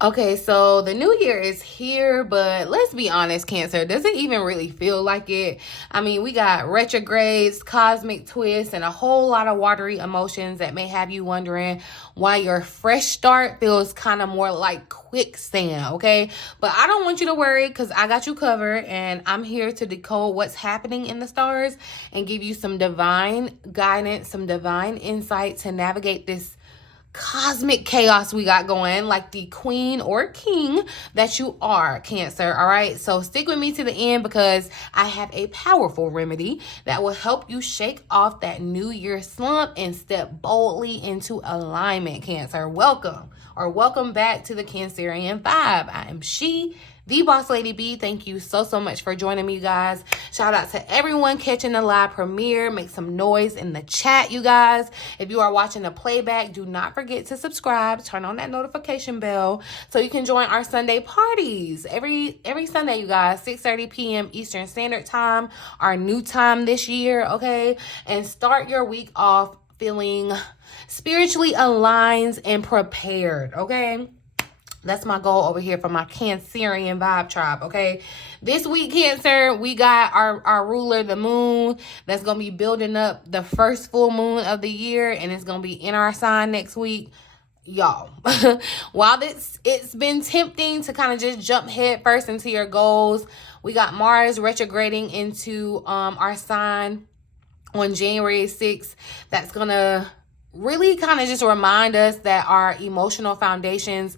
Okay, so the new year is here, but let's be honest, Cancer, does it even really feel like it? I mean, we got retrogrades, cosmic twists, and a whole lot of watery emotions that may have you wondering why your fresh start feels kind of more like quicksand, okay? But I don't want you to worry because I got you covered, and I'm here to decode what's happening in the stars and give you some divine guidance, some divine insight to navigate this cosmic chaos we got going, like the queen or king that you are, Cancer. All right, so stick with me to the end because I have a powerful remedy that will help you shake off that new year slump and step boldly into alignment, Cancer. Welcome back to the Cancerian vibe. I am the Boss Lady B. Thank you so much for joining me, guys. Shout out to everyone catching the live premiere. Make some noise in the chat, you guys. If you are watching the playback, do not forget to subscribe. Turn on that notification bell so you can join our Sunday parties. Every Sunday, you guys, 6:30 p.m. Eastern Standard Time, our new time this year, okay? And start your week off feeling spiritually aligned and prepared, okay? That's my goal over here for my Cancerian vibe tribe, okay? This week, Cancer, we got our ruler, the moon, that's going to be building up the first full moon of the year, and it's going to be in our sign next week. Y'all, while it's been tempting to kind of just jump head first into your goals, we got Mars retrograding into our sign on January 6th. That's going to really kind of just remind us that our emotional foundations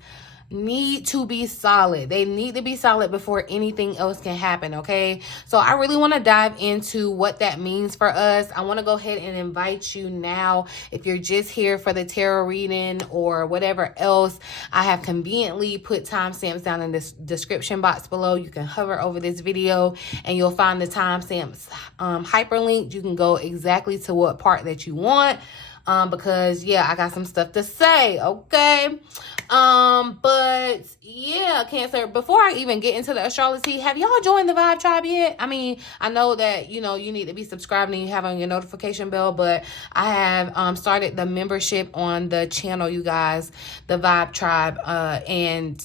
need to be solid. They need to be solid before anything else can happen, okay? So I really want to dive into what that means for us. I want to go ahead and invite you now, if you're just here for the tarot reading or whatever else, I have conveniently put timestamps down in this description box below. You can hover over this video and you'll find the timestamps hyperlinked. You can go exactly to what part that you want. Because yeah, I got some stuff to say, okay? But yeah, Cancer, before I even get into the Astrolo-TEA, have y'all joined the Vibe Tribe yet? I mean, I know that, you know, you need to be subscribed and you have on your notification bell, but I have started the membership on the channel, you guys, the Vibe Tribe, and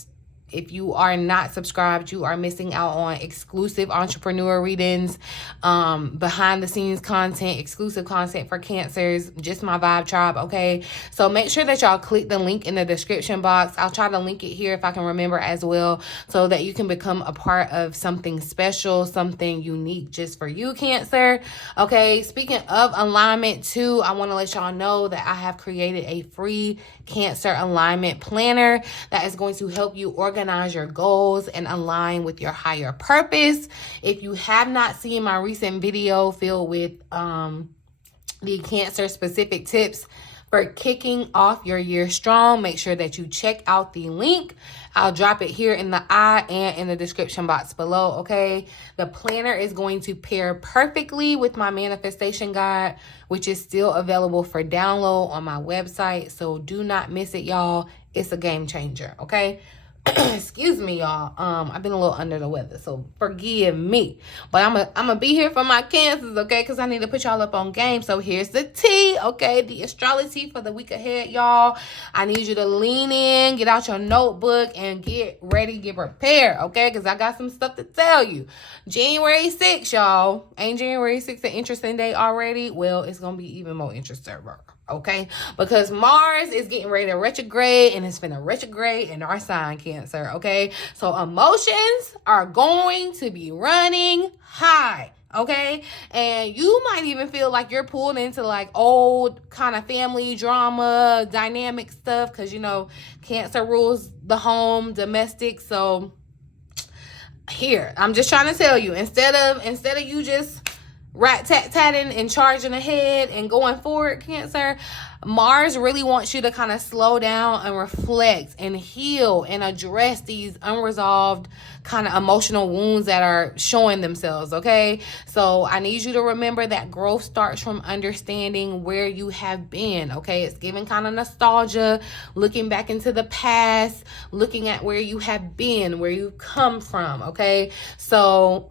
if you are not subscribed, you are missing out on exclusive entrepreneur readings, behind the scenes content, exclusive content for Cancers, just my vibe tribe, okay? So make sure that y'all click the link in the description box. I'll try to link it here if I can remember as well, so that you can become a part of something special, something unique just for you, Cancer, okay? Speaking of alignment too, I want to let y'all know that I have created a free Cancer alignment planner that is going to help you organize your goals and align with your higher purpose. If you have not seen my recent video filled with the Cancer specific tips for kicking off your year strong, make sure that you check out the link. I'll drop it here in the eye and in the description box below, okay? The planner is going to pair perfectly with my manifestation guide, which is still available for download on my website. So do not miss it, y'all. It's a game changer, okay? Excuse me, y'all. I've been a little under the weather, so forgive me. But I'm gonna be here for my Cancers, okay? Because I need to put y'all up on game. So here's the tea, okay? The Astrolo-TEA for the week ahead, y'all. I need you to lean in, get out your notebook, and get ready, get prepared, okay? Because I got some stuff to tell you. January 6th, y'all. Ain't January 6th an interesting day already? Well, it's gonna be even more interesting, bro. Okay, because Mars is getting ready to retrograde, and it's finna retrograde in our sign, Cancer, okay? So emotions are going to be running high, okay? And you might even feel like you're pulled into like old kind of family drama, dynamic stuff, because, you know, Cancer rules the home, domestic. So here, I'm just trying to tell you, instead of you just rat-tat-tatting and charging ahead and going forward, Cancer, Mars really wants you to kind of slow down and reflect and heal and address these unresolved kind of emotional wounds that are showing themselves, okay? So I need you to remember that growth starts from understanding where you have been, okay? It's giving kind of nostalgia, looking back into the past, looking at where you have been, where you've come from, okay? So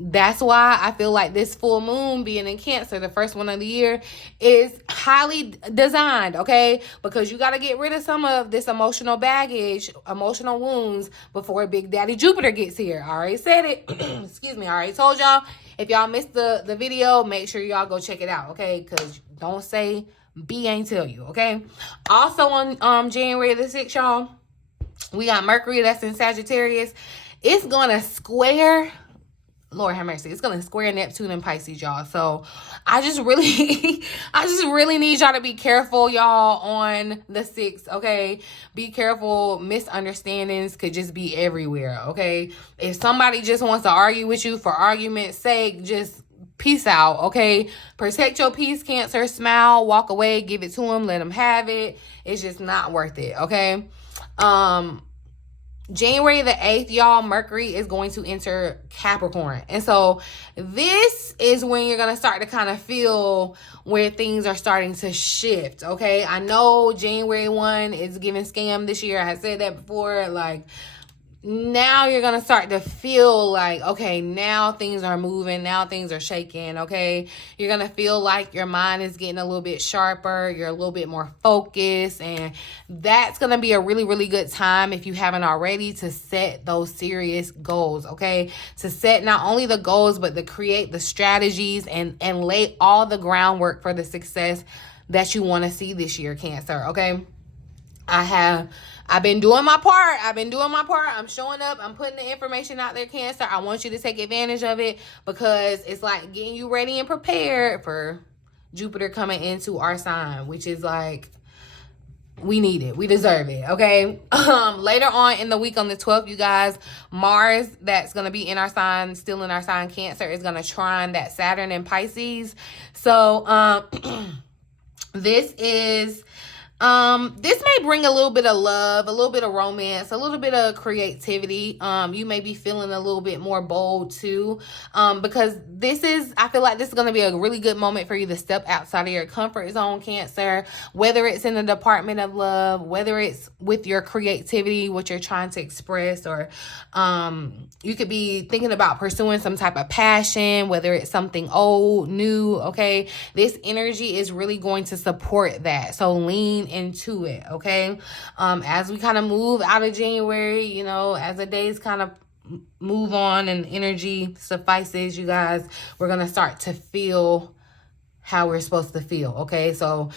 That's why I feel like this full moon being in Cancer, the first one of the year, is highly designed, okay? Because you got to get rid of some of this emotional baggage, emotional wounds before Big Daddy Jupiter gets here. I already said it. Excuse me. I already told y'all. If y'all missed the video, make sure y'all go check it out, okay? Because don't say B ain't tell you, okay? Also on January the 6th, y'all, we got Mercury that's in Sagittarius. It's going to square... Lord have mercy. It's going to square Neptune and Pisces, y'all. So I just really need y'all to be careful, y'all, on the 6th, okay? Be careful. Misunderstandings could just be everywhere, okay? If somebody just wants to argue with you for argument's sake, just peace out, okay? Protect your peace, Cancer. Smile, walk away, give it to them, let them have it. It's just not worth it, okay? January the 8th, y'all, Mercury is going to enter Capricorn. And so this is when you're going to start to kind of feel where things are starting to shift, okay? I know January 1 is giving scam this year. I had said that before. Like, now you're going to start to feel like, okay, now things are moving. Now things are shaking, okay? You're going to feel like your mind is getting a little bit sharper. You're a little bit more focused. And that's going to be a really, really good time, if you haven't already, to set those serious goals, okay? To set not only the goals, but to create the strategies and lay all the groundwork for the success that you want to see this year, Cancer, okay? I've been doing my part. I'm showing up. I'm putting the information out there, Cancer. I want you to take advantage of it, because it's like getting you ready and prepared for Jupiter coming into our sign, which is like, we need it. We deserve it, okay? Later on in the week on the 12th, you guys, Mars, that's going to be in our sign, still in our sign, Cancer, is going to trine that Saturn in Pisces. So this may bring a little bit of love, a little bit of romance, a little bit of creativity. You may be feeling a little bit more bold too, because I feel like this is going to be a really good moment for you to step outside of your comfort zone, Cancer, whether it's in the department of love, whether it's with your creativity, what you're trying to express, or you could be thinking about pursuing some type of passion, whether it's something old, new, okay? This energy is really going to support that. So lean into it, okay? As we kind of move out of January, you know, as the days kind of move on and energy suffices, you guys, we're gonna start to feel how we're supposed to feel, okay? So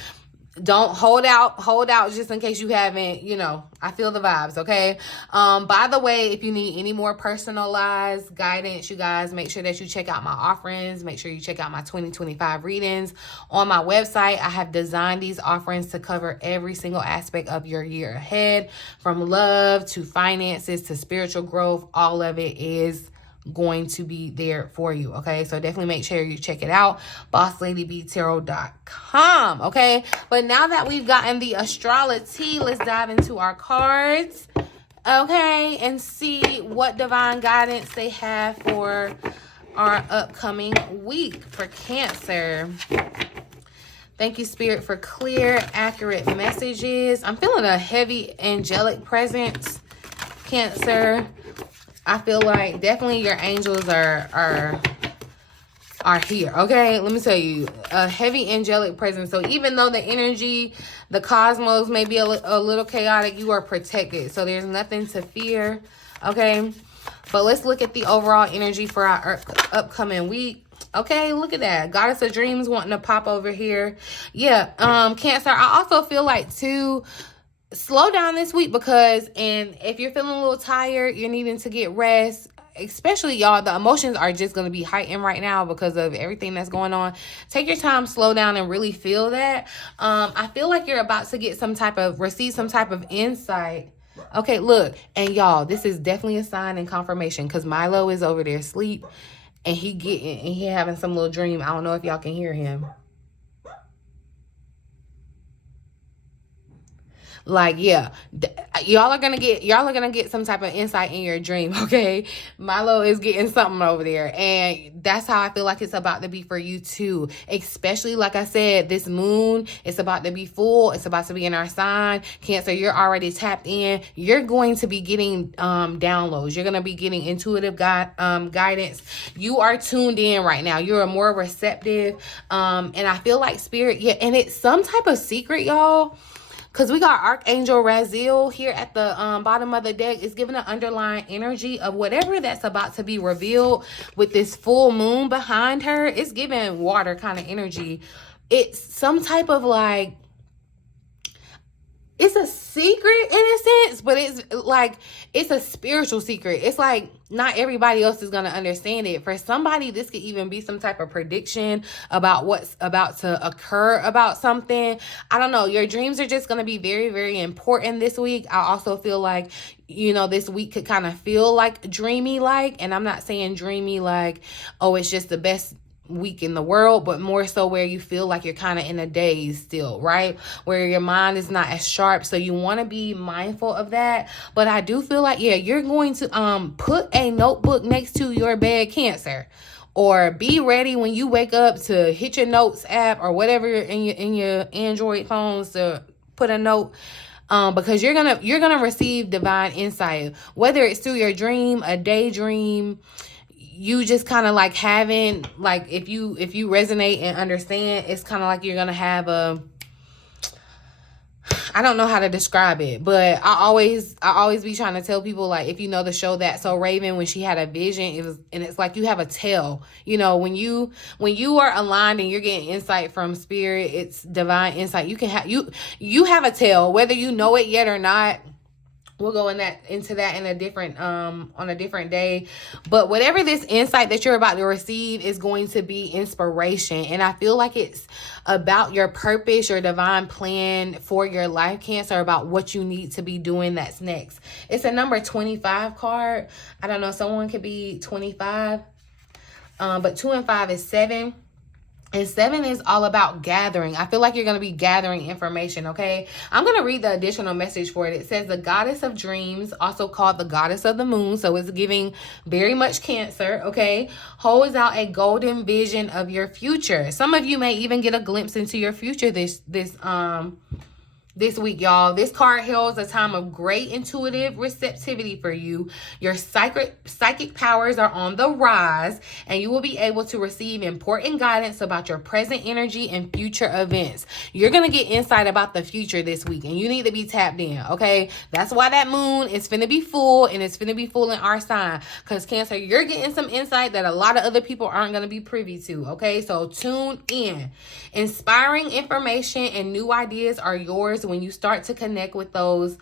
don't hold out just in case you haven't, you know, I feel the vibes, okay? By the way, if you need any more personalized guidance, you guys, make sure that you check out my offerings. Make sure you check out my 2025 readings on my website. I have designed these offerings to cover every single aspect of your year ahead, from love to finances to spiritual growth. All of it is going to be there for you, okay? So definitely make sure you check it out, bossladybtarot.com, okay? But now that we've gotten the Astrolo-TEA, let's dive into our cards, okay, and see what divine guidance they have for our upcoming week for Cancer. Thank you, Spirit, for clear, accurate messages. I'm feeling a heavy angelic presence, Cancer. I feel like definitely your angels are here, okay? Let me tell you, a heavy angelic presence. So even though the energy, the cosmos may be a little chaotic, you are protected. So there's nothing to fear, okay? But let's look at the overall energy for our upcoming week. Okay, look at that. Goddess of Dreams wanting to pop over here. Yeah, Cancer, I also feel like too, slow down this week, because if you're feeling a little tired, you're needing to get rest, especially y'all, the emotions are just going to be heightened right now because of everything that's going on. Take your time, slow down, and really feel that. I feel like you're about to get receive some type of insight. Okay, look, and y'all, this is definitely a sign and confirmation, because Milo is over there asleep, and he having some little dream. I don't know if y'all can hear him. Like, yeah, y'all are gonna get some type of insight in your dream, okay? Milo is getting something over there, and that's how I feel like it's about to be for you too. Especially, like I said, this moon, it's about to be full. It's about to be in our sign. Cancer, you're already tapped in. You're going to be getting downloads. You're gonna be getting intuitive guidance. You are tuned in right now. You're more receptive, and I feel like spirit, yeah, and it's some type of secret, y'all. Because we got Archangel Raziel here at the bottom of the deck. It's giving an underlying energy of whatever that's about to be revealed with this full moon behind her. It's giving water kind of energy. It's some type of like, it's a secret in a sense, but it's like, it's a spiritual secret. It's like not everybody else is going to understand it. For somebody, this could even be some type of prediction about what's about to occur about something. I don't know. Your dreams are just going to be very, very important this week. I also feel like, you know, this week could kind of feel like dreamy like, and I'm not saying dreamy like, oh, it's just the best week in the world, but more so where you feel like you're kind of in a daze still, right? Where your mind is not as sharp. So you want to be mindful of that. But I do feel like, yeah, you're going to put a notebook next to your bed, Cancer, or be ready when you wake up to hit your notes app or whatever in your Android phones to put a note. Because you're gonna receive divine insight, whether it's through your dream, a daydream, you just kind of like having, like, if you resonate and understand, it's kind of like you're gonna have a, I don't know how to describe it, but I always be trying to tell people, like, if you know the show That's So Raven, when she had a vision, it's like you have a tell. You know, when you are aligned and you're getting insight from spirit, it's divine insight. You can have you have a tell, whether you know it yet or not. We'll go into that in a different on a different day. But whatever this insight that you're about to receive is going to be inspiration. And I feel like it's about your purpose, your divine plan for your life, Cancer, about what you need to be doing that's next. It's a number 25 card. I don't know, someone could be 25. But 2 and 5 is 7. And 7 is all about gathering. I feel like you're going to be gathering information, okay? I'm going to read the additional message for it. It says, the goddess of dreams, also called the goddess of the moon, so it's giving very much Cancer, okay, holds out a golden vision of your future. Some of you may even get a glimpse into your future this week, y'all. This card heralds a time of great intuitive receptivity for you. Your psychic powers are on the rise, and you will be able to receive important guidance about your present energy and future events. You're going to get insight about the future this week, and you need to be tapped in, okay? That's why that moon is finna be full, and it's finna be full in our sign, because Cancer, you're getting some insight that a lot of other people aren't going to be privy to, okay? So tune in. Inspiring information and new ideas are yours when you start to connect with those,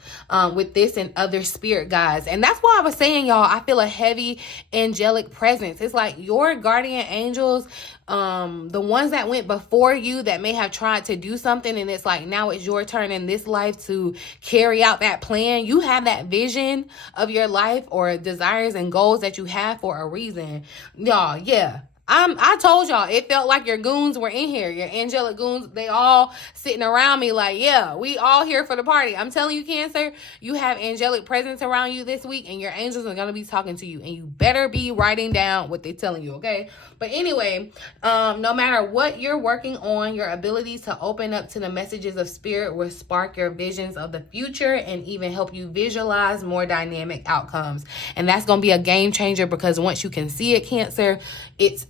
with this and other spirit guides. And that's why I was saying, y'all, I feel a heavy angelic presence. It's like your guardian angels, the ones that went before you that may have tried to do something, and it's like now it's your turn in this life to carry out that plan. You have that vision of your life or desires and goals that you have for a reason, y'all. Yeah, I told y'all, it felt like your goons were in here. Your angelic goons, they all sitting around me like, yeah, we all here for the party. I'm telling you, Cancer, you have angelic presence around you this week, and your angels are going to be talking to you, and you better be writing down what they're telling you, okay? But anyway, no matter what you're working on, your ability to open up to the messages of spirit will spark your visions of the future and even help you visualize more dynamic outcomes. And that's going to be a game changer, because once you can see it, Cancer, it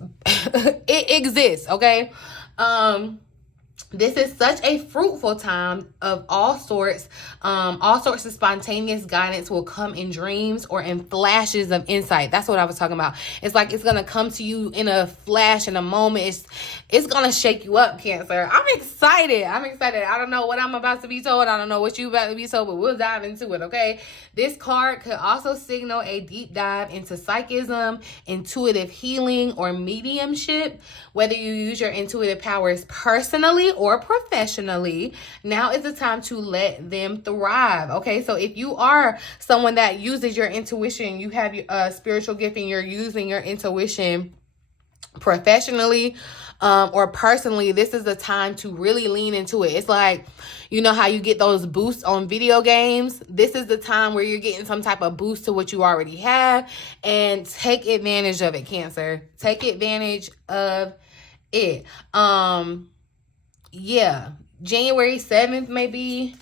exists, okay? This is such a fruitful time of all sorts of spontaneous guidance will come in dreams or in flashes of insight. That's what I was talking about. It's like it's going to come to you in a flash, in a moment. It's going to shake you up, Cancer. I'm excited. I don't know what I'm about to be told. I don't know what you about to be told, but we'll dive into it, okay? This card could also signal a deep dive into psychism, intuitive healing, or mediumship. Whether you use your intuitive powers personally or professionally, now is the time to let them thrive, okay? So if you are someone that uses your intuition, you have a spiritual gift and you're using your intuition professionally or personally, this is the time to really lean into it. It's like, you know how you get those boosts on video games? This is the time where you're getting some type of boost to what you already have, and take advantage of it, Cancer. Take advantage of it. Yeah, January 7th, maybe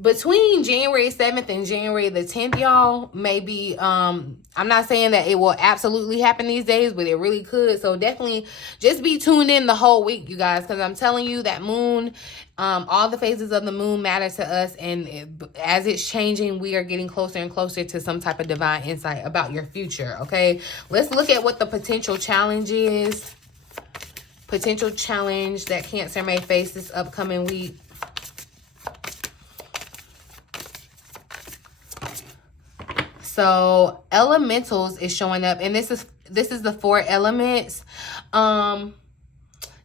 between January 7th and January the 10th, y'all, maybe, I'm not saying that it will absolutely happen these days, but it really could. So definitely just be tuned in the whole week, you guys, because I'm telling you that moon, all the phases of the moon matter to us. And as it's changing, we are getting closer and closer to some type of divine insight about your future, okay? Let's look at what the potential challenge is. Potential challenge that Cancer may face this upcoming week. So elementals is showing up, and this is the 4 elements.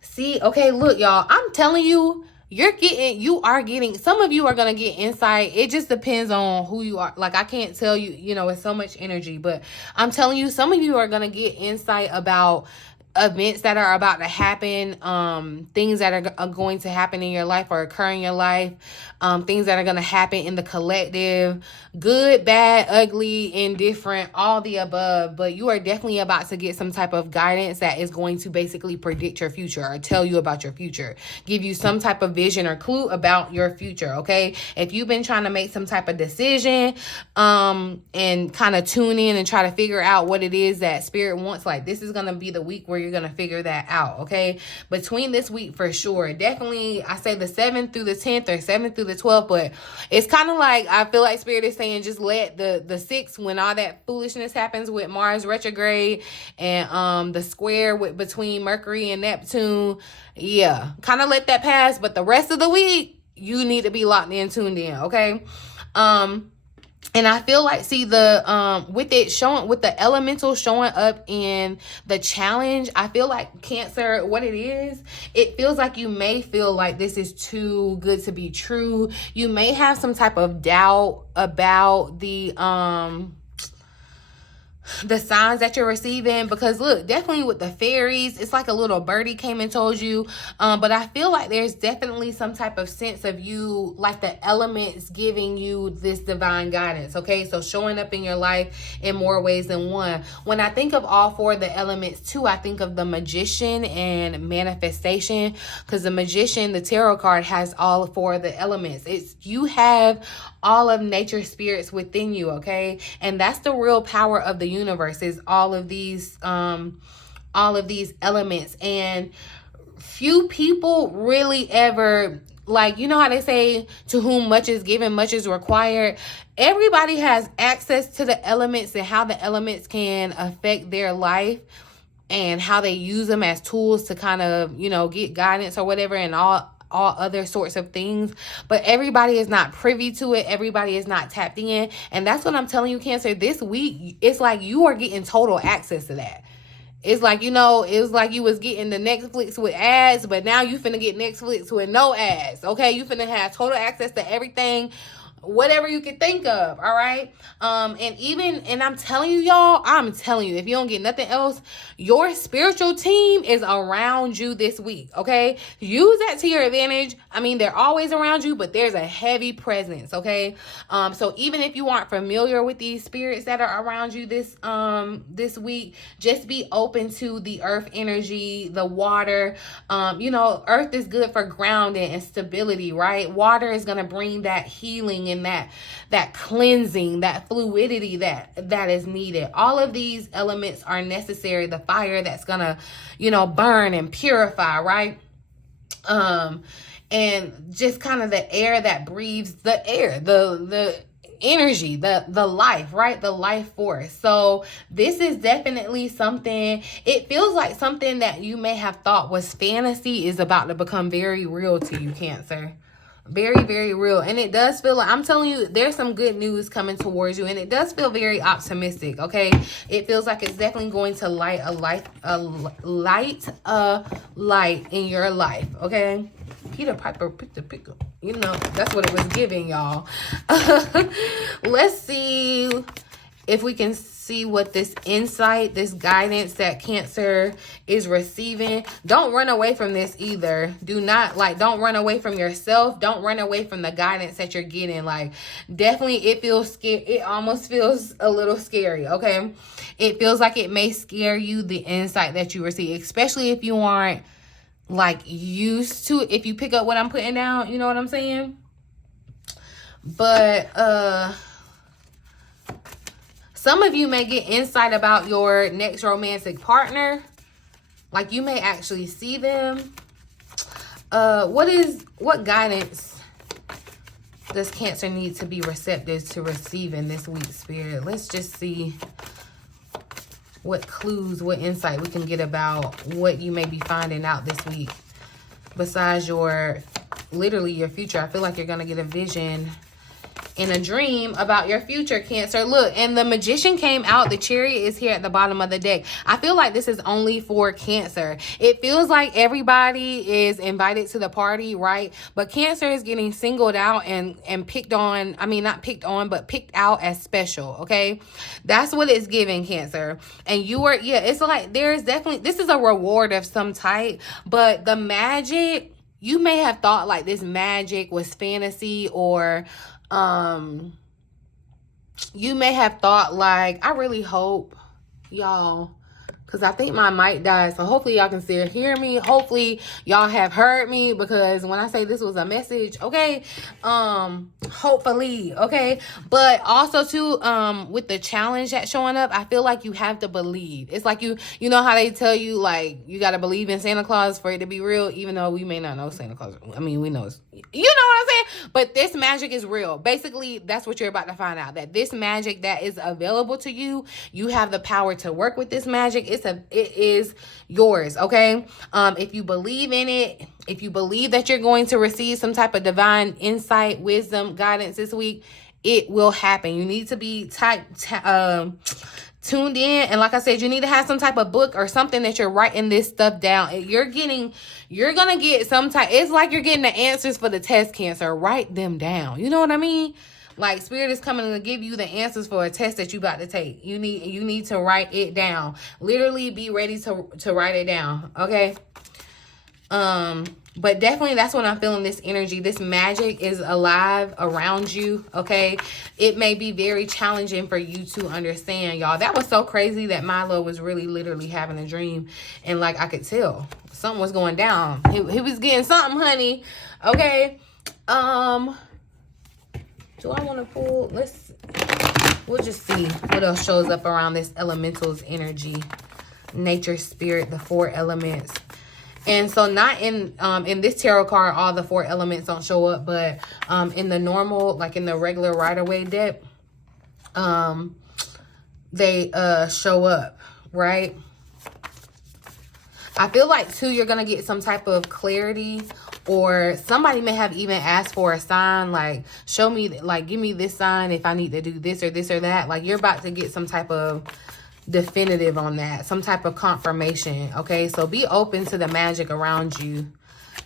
See, okay, look, y'all, I'm telling you, you are getting, some of you are going to get insight. It just depends on who you are. Like, I can't tell you, you know, it's so much energy, but I'm telling you, some of you are going to get insight about events that are about to happen, things that are going to happen in your life or occur in your life, things that are going to happen in the collective, good, bad, ugly, indifferent, all the above. But you are definitely about to get some type of guidance that is going to basically predict your future or tell you about your future, give you some type of vision or clue about your future, okay? If you've been trying to make some type of decision, and kind of tune in and try to figure out what it is that spirit wants, like, this is going to be the week where you're going to figure that out, okay? Between this week, for sure. Definitely, I say the 7th through the 10th or 7th through the 12th, but it's kind of like, I feel like spirit is saying, just let the 6th, when all that foolishness happens with Mars retrograde and the square between Mercury and Neptune, yeah, kind of let that pass. But the rest of the week, you need to be locked in, tuned in, okay? And I feel like, see, the with the elemental showing up in the challenge, I feel like, Cancer, what it is, it feels like you may feel like this is too good to be true. You may have some type of doubt about the signs that you're receiving, because look, definitely with the fairies, it's like a little birdie came and told you, but I feel like there's definitely some type of sense of you, like the elements giving you this divine guidance, okay? So showing up in your life in more ways than one. When I think of all 4 of the elements too, I think of the Magician and manifestation, because the Magician, the tarot card, has all 4 of the elements. You have all of nature's spirits within you, okay? And that's the real power of the universe, is all of these elements. And few people really ever, like, you know how they say, to whom much is given, much is required. Everybody has access to the elements and how the elements can affect their life and how they use them as tools to kind of, you know, get guidance or whatever, and all other sorts of things. But everybody is not privy to it. Everybody is not tapped in. And that's what I'm telling you, Cancer. This week, it's like you are getting total access to that. It's like, you know, it was like you was getting the Netflix with ads, but now you finna get Netflix with no ads, okay? You finna have total access to everything, whatever you can think of, all right? And I'm telling you, y'all, if you don't get nothing else, your spiritual team is around you this week, okay? Use that to your advantage. I mean, they're always around you, but there's a heavy presence, okay? So even if you aren't familiar with these spirits that are around you this week, just be open to the earth energy, the water. You know, earth is good for grounding and stability, right? Water is going to bring that healing and that cleansing, that fluidity that is needed. All of these elements are necessary. The fire that's gonna, you know, burn and purify, right? And just kind of the air that breathes the air, the energy, the life, right? The life force. So this is definitely something, it feels like something that you may have thought was fantasy is about to become very real to you, Cancer. Very, very real. And it does feel like, I'm telling you, there's some good news coming towards you, and it does feel very optimistic, okay? It feels like it's definitely going to light a light in your life, okay? Peter Piper picked a pickle. You know, that's what it was giving, y'all. Let's see if we can see what this insight, this guidance that Cancer is receiving. Don't run away from this either. Do not, like, don't run away from yourself. Don't run away from the guidance that you're getting. Like, definitely it feels scary. It almost feels a little scary, okay? It feels like it may scare you, the insight that you receive, especially if you aren't, like, used to it. If you pick up what I'm putting down, you know what I'm saying? But, some of you may get insight about your next romantic partner. Like, you may actually see them. What guidance does Cancer need to be receptive to receiving this week, Spirit? Let's just see what clues, what insight we can get about what you may be finding out this week. Besides literally your future. I feel like you're going to get a vision in a dream about your future, Cancer. Look, and the Magician came out. The Chariot is here at the bottom of the deck. I feel like this is only for Cancer. It feels like everybody is invited to the party, right? But Cancer is getting singled out and picked on. I mean, not picked on, but picked out as special, okay? That's what it's giving, Cancer. And it's like there's definitely, this is a reward of some type, but the magic, you may have thought like this magic was fantasy, or you may have thought, like, I really hope y'all, because I think my mic died, so hopefully y'all can still hear me. Hopefully y'all have heard me, because when I say this was a message, okay, hopefully, okay. But also too, with the challenge that's showing up, I feel like you have to believe. It's like you know how they tell you, like, you got to believe in Santa Claus for it to be real, even though we may not know Santa Claus. I mean, we know, you know what I'm saying? But this magic is real. Basically, that's what you're about to find out, that this magic that is available to you, you have the power to work with this magic. It is yours, okay? If you believe in it, if you believe that you're going to receive some type of divine insight, wisdom, guidance this week, it will happen. You need to be tuned in, and like I said, you need to have some type of book or something that you're writing this stuff down. You're gonna get some type, it's like you're getting the answers for the test, Cancer. Write them down. You know what I mean? Like, Spirit is coming to give you the answers for a test that you about to take. You need to write it down. Literally be ready to write it down, okay? But definitely that's when I'm feeling this energy. This magic is alive around you, okay? It may be very challenging for you to understand, y'all. That was so crazy that Milo was really literally having a dream, and, like, I could tell something was going down. He was getting something, honey, okay? Do I want to pull? We'll just see what else shows up around this elemental's energy. Nature, spirit, the 4 elements. And so not in this tarot card, all the 4 elements don't show up, but in the normal, like in the regular Rider-Waite deck, they show up, right? I feel like too, you're gonna get some type of clarity, or somebody may have even asked for a sign, like, show me, like, give me this sign if I need to do this or that. Like, you're about to get some type of definitive on that, some type of confirmation, okay? So be open to the magic around you.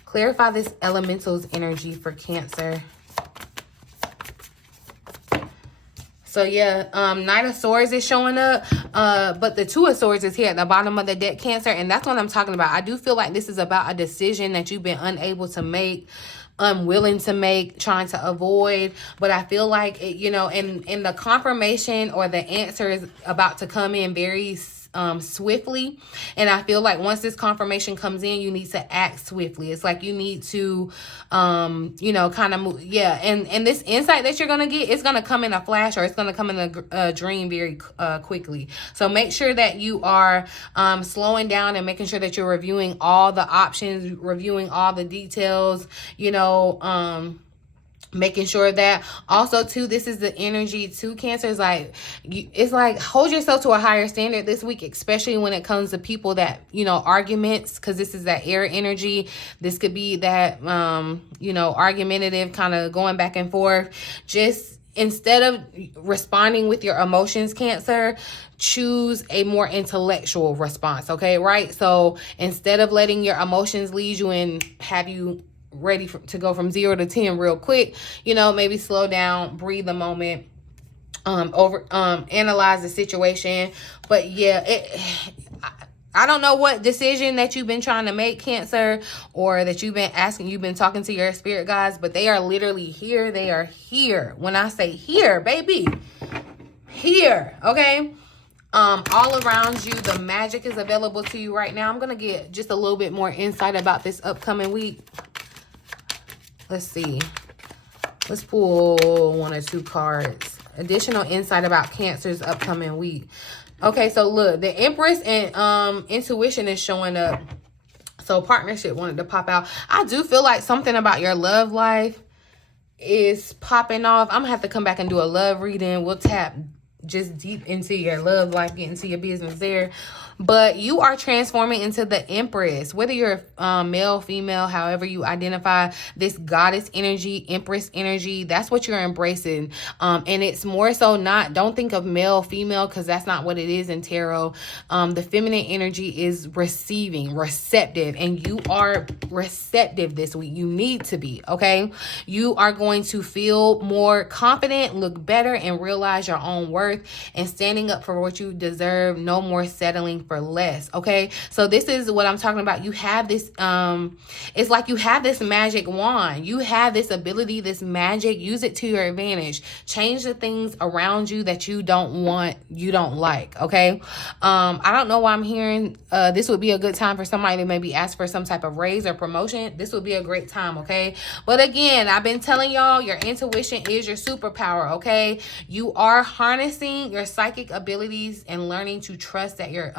Clarify this elemental's energy for Cancer. So yeah, Knight of Swords is showing up, but the 2 of Swords is here at the bottom of the deck, Cancer, and that's what I'm talking about. I do feel like this is about a decision that you've been unable to make, unwilling to make, trying to avoid. But I feel like it, you know, and the confirmation or the answer is about to come in very swiftly. And I feel like once this confirmation comes in, you need to act swiftly. It's like you need to you know, kind of move. Yeah, and this insight that you're gonna get, it's gonna come in a flash, or it's gonna come in a dream very quickly. So make sure that you are slowing down and making sure that you're reviewing all the options, reviewing all the details, you know, making sure that also too, this is the energy to Cancer. Is like, it's like, hold yourself to a higher standard this week, especially when it comes to people that, you know, arguments, because this is that air energy. This could be that you know, argumentative, kind of going back and forth. Just instead of responding with your emotions, Cancer, choose a more intellectual response, okay? Right? So instead of letting your emotions lead you and have you ready to go from 0 to 10 real quick, you know, maybe slow down, breathe a moment, analyze the situation. But yeah, I don't know what decision that you've been trying to make, Cancer, or that you've been talking to your spirit guides, but they are literally here. They are here. When I say here, baby, here, okay? All around you, the magic is available to you right now. I'm going to get just a little bit more insight about this upcoming week. Let's see. Let's pull 1 or 2 cards. Additional insight about Cancer's upcoming week. Okay, so look, the Empress and intuition is showing up. So partnership wanted to pop out. I do feel like something about your love life is popping off. I'm gonna have to come back and do a love reading. We'll tap just deep into your love life, get into your business there. But you are transforming into the Empress, whether you're male, female, however you identify, this goddess energy, Empress energy, that's what you're embracing. And it's more so not, don't think of male, female, because that's not what it is in tarot. The feminine energy is receiving, receptive, and you are receptive this week. You need to be, okay? You are going to feel more confident, look better, and realize your own worth and standing up for what you deserve. No more settling for less, okay? So this is what I'm talking about. You have this it's like you have this magic wand. You have this ability, this magic. Use it to your advantage. Change the things around you that you don't want, you don't like, okay? I don't know why I'm hearing this would be a good time for somebody to maybe ask for some type of raise or promotion. This would be a great time, okay? But again, I've been telling y'all, your intuition is your superpower, okay? You are harnessing your psychic abilities and learning to trust that your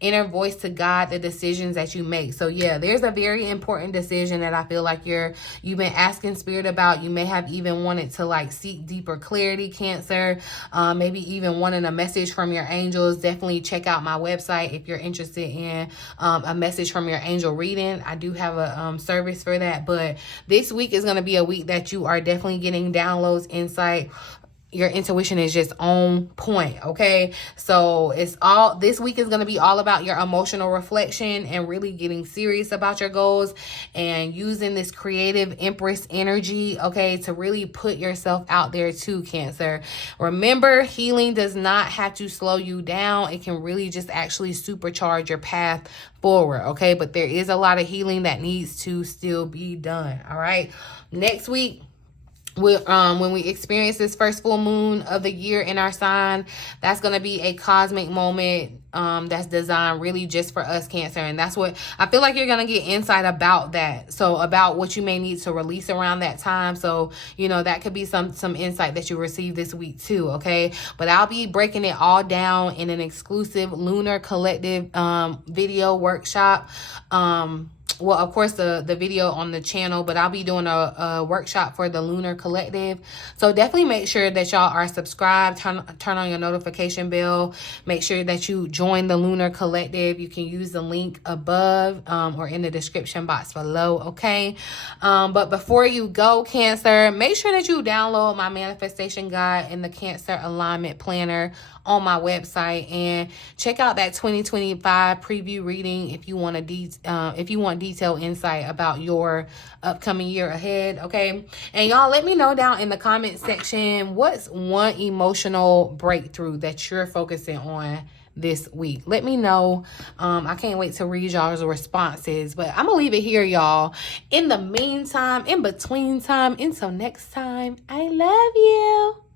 inner voice to guide the decisions that you make. So yeah, there's a very important decision that I feel like you've been asking spirit about. You may have even wanted to like seek deeper clarity, Cancer. Maybe even wanting a message from your angels. Definitely check out my website if you're interested in a message from your angel reading. I do have a service for that. But this week is going to be a week that you are definitely getting downloads, insight. Your intuition is just on point, okay? So this week is going to be all about your emotional reflection and really getting serious about your goals and using this creative Empress energy, okay, to really put yourself out there too, Cancer. Remember, healing does not have to slow you down. It can really just actually supercharge your path forward, okay? But there is a lot of healing that needs to still be done, all right? Next week, when we experience this first full moon of the year in our sign, that's going to be a cosmic moment that's designed really just for us, Cancer. And that's what I feel like you're going to get insight about that. So about what you may need to release around that time. So, you know, that could be some insight that you receive this week too, okay? But I'll be breaking it all down in an exclusive Lunar Collective video workshop. Well, of course, the video on the channel, but I'll be doing a workshop for the Lunar Collective. So definitely make sure that y'all are subscribed, turn on your notification bell. Make sure that you join the Lunar Collective. You can use the link above or in the description box below, okay? But before you go, Cancer, make sure that you download my manifestation guide and the Cancer alignment planner on my website, and check out that 2025 preview reading if you want detailed insight about your upcoming year ahead, okay? And y'all, let me know down in the comment section, what's one emotional breakthrough that you're focusing on this week? Let me know. I can't wait to read y'all's responses, but I'm gonna leave it here, y'all. In the meantime, in between time, until next time, I love you.